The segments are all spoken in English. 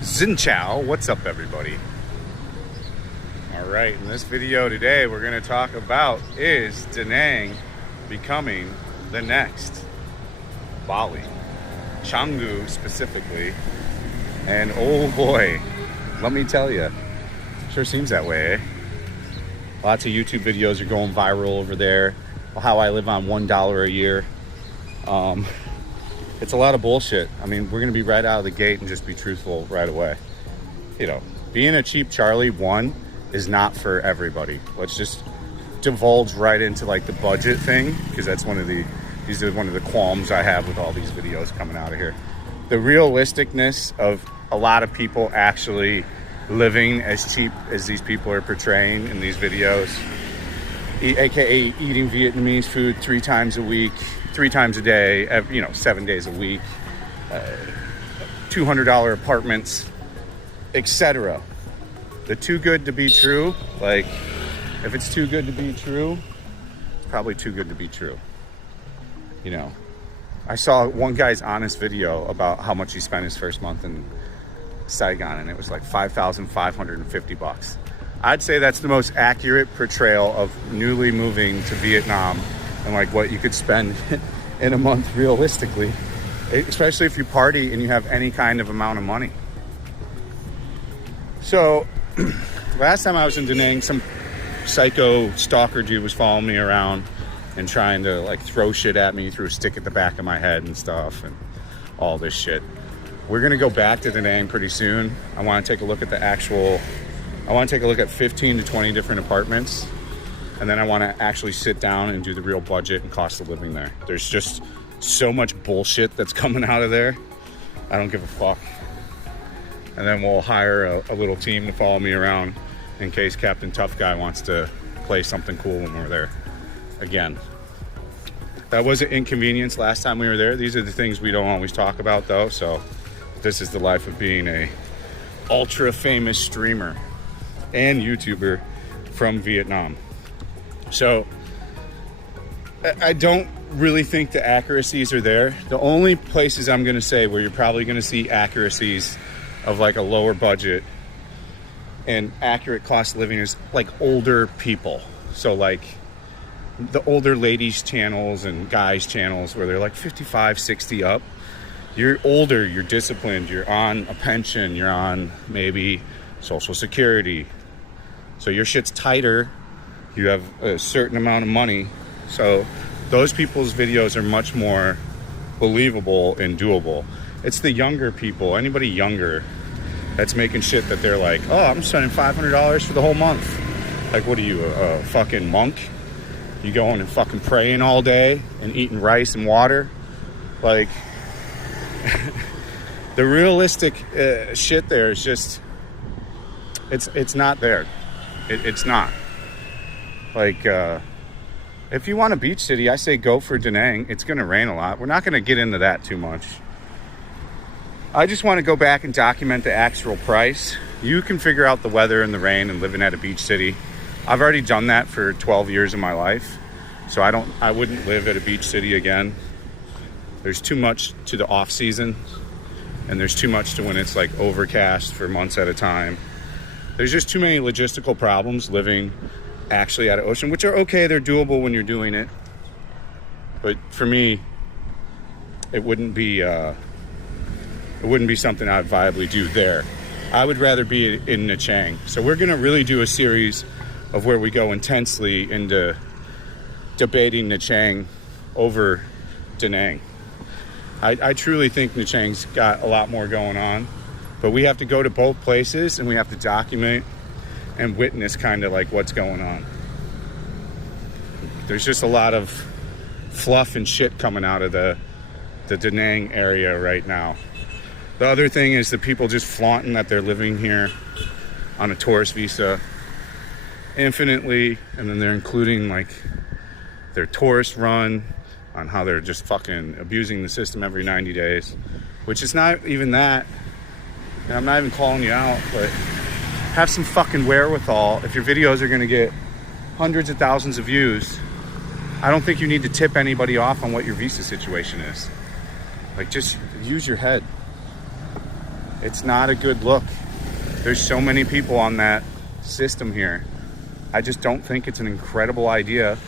Xin Chow, what's up everybody? Alright, in this video today we're going to talk about, is Da Nang becoming the next Bali? Canggu specifically. And oh boy, let me tell you, sure seems that way, eh? Lots of YouTube videos are going viral over there. How I live on $1 a year. It's a lot of bullshit. I mean, we're gonna be right out of the gate and just be truthful right away. You know, being a cheap Charlie, one, is not for everybody. Let's just divulge right into like the budget thing, because that's these are one of the qualms I have with all these videos coming out of here. The realisticness of a lot of people actually living as cheap as these people are portraying in these videos, aka eating Vietnamese food 3 times a week, 3 times a day, 7 days a week, $200 apartments, etc. The too good to be true, like, if it's too good to be true, it's probably too good to be true. You know, I saw one guy's honest video about how much he spent his first month in Saigon, and it was like $5,550. I'd say that's the most accurate portrayal of newly moving to Vietnam and like what you could spend in a month realistically, especially if you party and you have any kind of amount of money. So last time I was in Da Nang, some psycho stalker dude was following me around and trying to like throw shit at me, threw a stick at the back of my head and stuff and all this shit. We're gonna go back to Da Nang pretty soon. I want to take a look at I want to take a look at 15 to 20 different apartments, and then I want to actually sit down and do the real budget and cost of living there. There's just so much bullshit that's coming out of there. I don't give a fuck. And then we'll hire a little team to follow me around in case Captain Tough Guy wants to play something cool when we're there again. That was an inconvenience last time we were there. These are the things we don't always talk about though, so this is the life of being a ultra famous streamer and YouTuber from Vietnam. So I don't really think the accuracies are there. The only places I'm gonna say where you're probably gonna see accuracies of like a lower budget and accurate cost of living is like older people. So like the older ladies channels and guys channels where they're like 55, 60 up. You're older, you're disciplined, you're on a pension, you're on maybe Social Security. So your shit's tighter, you have a certain amount of money. So those people's videos are much more believable and doable. It's the younger people, anybody younger, that's making shit that they're like, oh, I'm spending $500 for the whole month. Like, what are you, a fucking monk? You going and fucking praying all day and eating rice and water? Like, the realistic shit there is just, it's not there. It's not. Like, if you want a beach city, I say go for Da Nang. It's going to rain a lot. We're not going to get into that too much. I just want to go back and document the actual price. You can figure out the weather and the rain and living at a beach city. I've already done that for 12 years of my life. So I wouldn't live at a beach city again. There's too much to the off season, and there's too much to when it's like overcast for months at a time. There's just too many logistical problems living actually at an ocean, which are okay, they're doable when you're doing it. But for me, it wouldn't be something I'd viably do there. I would rather be in Nha Trang. So we're gonna really do a series of where we go intensely into debating Nha Trang over Da Nang. I truly think Nha Trang's got a lot more going on, but we have to go to both places and we have to document and witness kind of like what's going on. There's just a lot of fluff and shit coming out of the Da Nang area right now. The other thing is the people just flaunting that they're living here on a tourist visa infinitely, and then they're including like their tourist run on how they're just fucking abusing the system every 90 days, which is not even that. And I'm not even calling you out, but have some fucking wherewithal. If your videos are gonna get hundreds of thousands of views, I don't think you need to tip anybody off on what your visa situation is. Like, just use your head. It's not a good look. There's so many people on that system here. I just don't think it's an incredible idea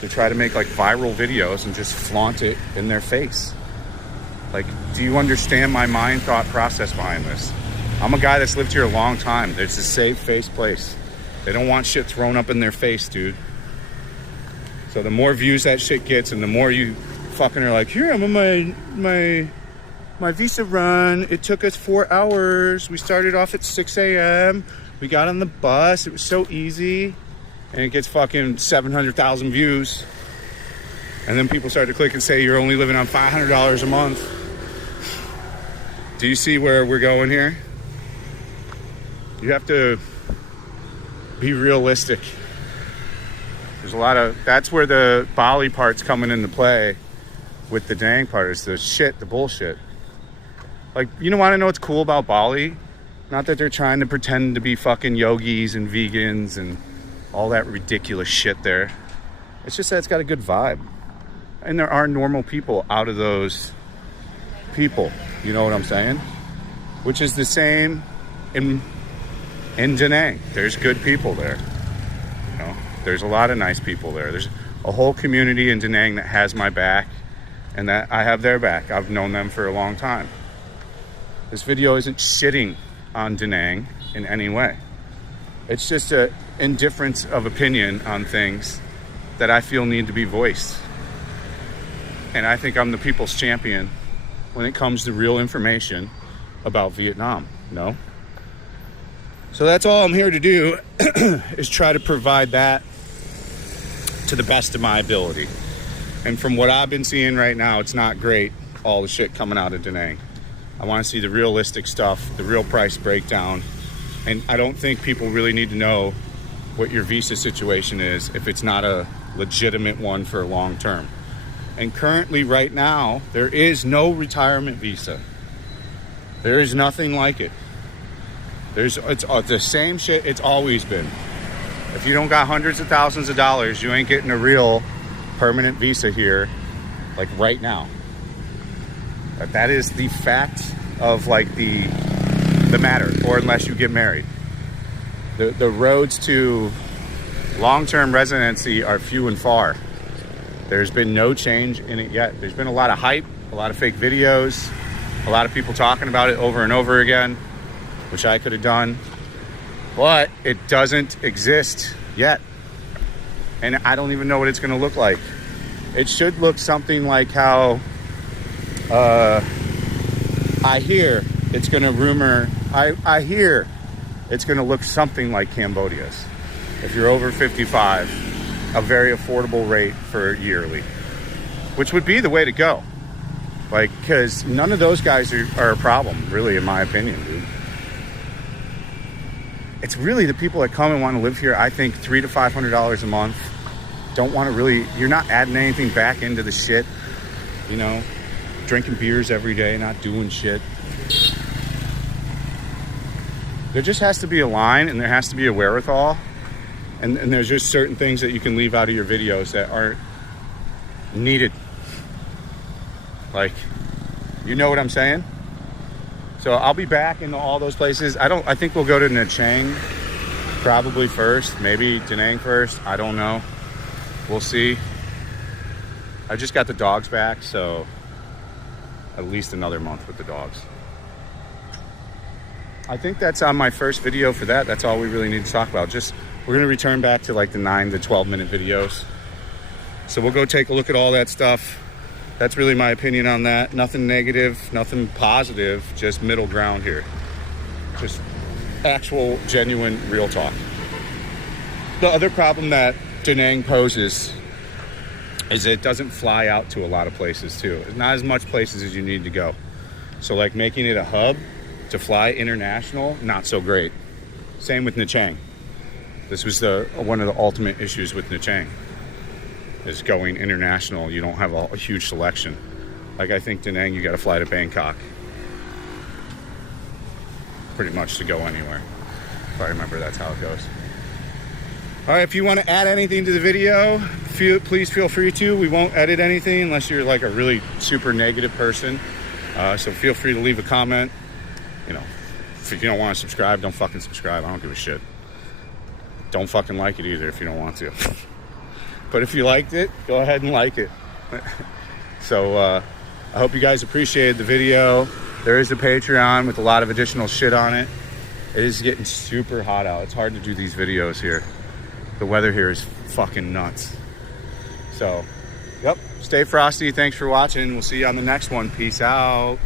to try to make like viral videos and just flaunt it in their face. Like, do you understand my mind thought process behind this? I'm a guy that's lived here a long time. It's a safe face place. They don't want shit thrown up in their face, dude. So the more views that shit gets and the more you fucking are like, here, I'm on my visa run. It took us 4 hours. We started off at 6 a.m. We got on the bus. It was so easy. And it gets fucking 700,000 views. And then people start to click and say you're only living on $500 a month. Do you see where we're going here? You have to be realistic. There's a lot of, that's where the Bali part's coming into play with the dang part, is the shit, the bullshit. Like, you want to know what's cool about Bali? Not that they're trying to pretend to be fucking yogis and vegans and all that ridiculous shit there. It's just that it's got a good vibe. And there are normal people out of those people. You know what I'm saying? Which is the same in Da Nang. There's good people there. You know, there's a lot of nice people there. There's a whole community in Da Nang that has my back and that I have their back. I've known them for a long time. This video isn't shitting on Da Nang in any way. It's just a indifference of opinion on things that I feel need to be voiced. And I think I'm the people's champion when it comes to real information about Vietnam, no? So that's all I'm here to do, is try to provide that to the best of my ability. And from what I've been seeing right now, it's not great, all the shit coming out of Da Nang. I want to see the realistic stuff, the real price breakdown. And I don't think people really need to know what your visa situation is if it's not a legitimate one for long term. And currently, right now, there is no retirement visa. There is nothing like it. It's the same shit it's always been. If you don't got hundreds of thousands of dollars, you ain't getting a real permanent visa here, like right now. But that is the fact of like the matter, or unless you get married. The roads to long-term residency are few and far. There's been no change in it yet. There's been a lot of hype, a lot of fake videos, a lot of people talking about it over and over again, which I could have done, but it doesn't exist yet. And I don't even know what it's going to look like. It should look something like how I hear it's going to I hear it's going to look something like Cambodia's. If you're over 55, a very affordable rate for yearly, which would be the way to go. Like, because none of those guys are a problem, really, in my opinion, dude. It's really the people that come and want to live here. I think $300 to $500 a month. Don't want to really, you're not adding anything back into the shit, you know, drinking beers every day, not doing shit. There just has to be a line, and there has to be a wherewithal. And there's just certain things that you can leave out of your videos that aren't needed. Like, you know what I'm saying? So I'll be back in all those places. I think we'll go to Nha Trang probably first, maybe Da Nang first. I don't know. We'll see. I just got the dogs back, so at least another month with the dogs. I think that's on my first video for that. That's all we really need to talk about. We're going to return back to like the 9 to 12 minute videos. So we'll go take a look at all that stuff. That's really my opinion on that. Nothing negative, nothing positive, just middle ground here. Just actual, genuine, real talk. The other problem that Da Nang poses is it doesn't fly out to a lot of places too. Not as much places as you need to go. So like making it a hub to fly international, not so great. Same with Nha Trang. This was one of the ultimate issues with Nha Trang, is going international. You don't have a huge selection. Like I think Da Nang, you got to fly to Bangkok pretty much to go anywhere. If I remember, that's how it goes. All right, if you want to add anything to the video, please feel free to. We won't edit anything unless you're like a really super negative person. So feel free to leave a comment. You know, if you don't want to subscribe, don't fucking subscribe. I don't give a shit. Don't fucking like it either if you don't want to. But if you liked it, go ahead and like it. So I hope you guys appreciated the video. There is a Patreon with a lot of additional shit on it. It is getting super hot out. It's hard to do these videos here. The weather here is fucking nuts. So, yep, stay frosty. Thanks for watching. We'll see you on the next one. Peace out.